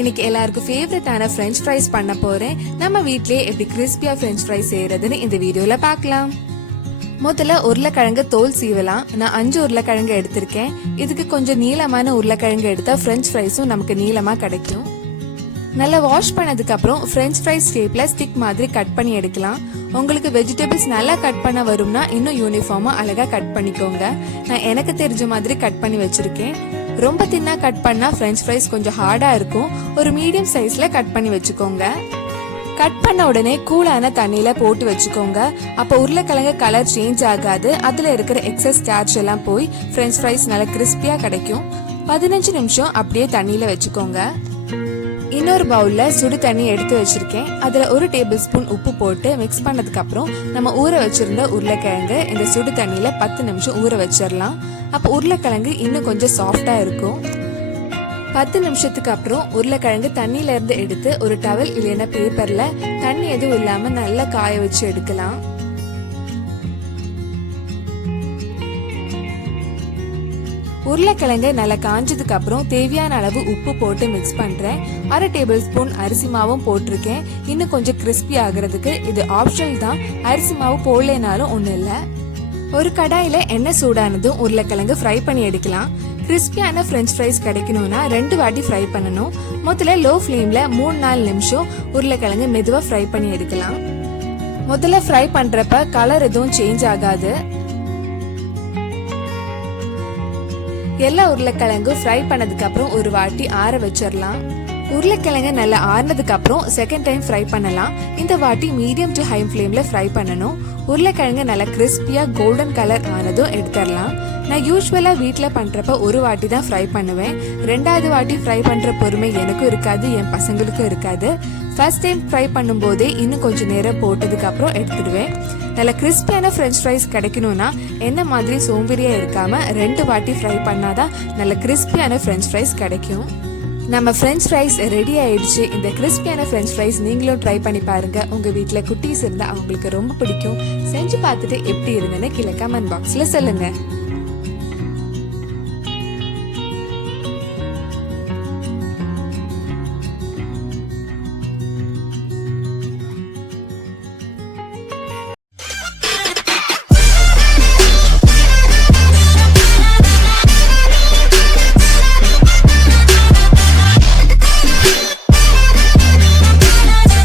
இன்னைக்கு எல்லாருக்கும் ஃபேவரட்டான French fries பண்ண போறேன். நம்ம வீட்லயே எப்படி கிறிஸ்பியா French fries செய்யறதுன்னு இந்த வீடியோல பார்க்கலாம். முதல்ல உருளைக்கிழங்கு தோல் சீவலாம். நான் 5 உருளைக்கிழங்கு எடுத்திருக்கேன். இதுக்கு கொஞ்சம் நீளமான உருளைக்கிழங்கு எடுத்தா French friesம் நமக்கு நீளமா கிடைக்கும். நல்லா வாஷ் பண்ணதுக்கு அப்புறம் French fries ஷேப்ல ஸ்டிக் மாதிரி கட் பண்ணி எடுக்கலாம். உங்களுக்கு வெஜிடபிள்ஸ் நல்லா கட் பண்ண வரும்னா இன்னும் யூனிஃபார்மா அழகா கட் பண்ணிக்கோங்க. நான் எனக்கு தெரிஞ்ச மாதிரி கட் பண்ணி வச்சிருக்கேன். ரொம்ப தின்னா கட் பண்ணா French fries கொஞ்சம் ஹார்டா இருக்கும். ஒரு மீடியம் சைஸ்ல கட் பண்ணி வச்சுக்கோங்க. கட் பண்ண உடனே கூலான தண்ணியில போட்டு வச்சுக்கோங்க. அப்போ உருளைக்கிழங்கு கலர் சேஞ்ச் ஆகாது. அதுல இருக்கிற எக்ஸஸ் ஸ்டார்ச் எல்லாம் போய் French fries நல்லா கிறிஸ்பியா கிடைக்கும். 15 நிமிஷம் அப்படியே தண்ணியில வச்சுக்கோங்க. இன்னொரு பவுல்ல சுடு தண்ணி எடுத்து வச்சிருக்கேன். அதுல 1 டேபிள் ஸ்பூன் உப்பு போட்டு மிக்ஸ் பண்ணதுக்கு அப்புறம் நம்ம ஊற வச்சிருந்த உருளைக்கிழங்கு இந்த சுடு தண்ணியில 10 நிமிஷம் ஊற வச்சிடலாம். அப்போ உருளைக்கிழங்கு இன்னும் கொஞ்சம் சாஃப்டா இருக்கும். 10 நிமிஷத்துக்கு அப்புறம் உருளைக்கிழங்கு தண்ணியில இருந்து எடுத்து ஒரு டவல் இல்லைன்னா பேப்பர்ல தண்ணி எதுவும் இல்லாம நல்லா காய வச்சு எடுக்கலாம். உருளைக்கிழங்கு நல்லா காஞ்சதுக்கு அப்புறம் தேவையான அளவு உப்பு போட்டு மிக்ஸ் பண்றேன். 1/2 டேபிள் ஸ்பூன் அரிசி மாவும் போட்டிருக்கேன். இன்னும் கொஞ்சம் கிறிஸ்பி ஆகுறதுக்கு. இது ஆப்ஷனல் தான், அரிசி மாவு போடலைனாலும் ஒண்ணு இல்ல. ஒரு கடாயில எண்ணெய் சூடானதும் உருளைக்கிழங்கு ஃப்ரை பண்ணி எடுக்கலாம். கிறிஸ்பியான French fries கிடைக்கணும்னா 2 வாட்டி ஃப்ரை பண்ணணும். முதல்ல லோ ஃப்ளேம்ல 3-4 நிமிஷம் உருளைக்கிழங்கு மெதுவா ஃப்ரை பண்ணி எடுக்கலாம். முதல்ல ஃப்ரை பண்றப்ப கலர் எதுவும் சேஞ்ச் ஆகாது. எல்லா உருளைக்கிழங்கும் ஃப்ரை பண்ணதுக்கு அப்புறம் ஒரு வாட்டி ஆற வச்சிடலாம். உருளைக்கிழங்கு நல்லா ஆறினதுக்கு அப்புறம் செகண்ட் டைம் ஃப்ரை பண்ணலாம். இந்த வாட்டி மீடியம் டு ஹை ஃப்ளேம்ல ஃப்ரை பண்ணணும். உருளைக்கிழங்கு நல்லா கிறிஸ்பியா கோல்டன் கலர் ஆனதும் எடுத்துடலாம். நான் யூஸ்வலா வீட்ல பண்றப்ப ஒரு வாட்டி தான் ஃப்ரை பண்ணுவேன். 2வது வாட்டி ஃப்ரை பண்ற பொறுமை எனக்கும் இருக்காது, என் பசங்களுக்கும் இருக்காது. ஃபர்ஸ்ட் டைம் ஃப்ரை பண்ணும் போதே இன்னும் கொஞ்சம் நேரம் போட்டதுக்கு அப்புறம் எடுத்துடுவேன். நல்ல கிறிஸ்பியான French fries கிடைக்கணும்னா என்ன மாதிரி சோம்பேறியா இருக்காம 2 வாட்டி ஃப்ரை பண்ணாதான் நல்ல கிறிஸ்பியான French fries கிடைக்கும். நம்ம French fries ரெடி ஆயிடுச்சு. இந்த கிறிஸ்பியான French fries நீங்களும் ட்ரை பண்ணி பாருங்க. உங்க வீட்ல குட்டீஸ் இருந்தா அவங்களுக்கு ரொம்ப பிடிக்கும். செஞ்சு பார்த்துட்டு எப்படி இருந்ததுன்னு கீழே கமெண்ட் பாக்ஸ்ல சொல்லுங்க.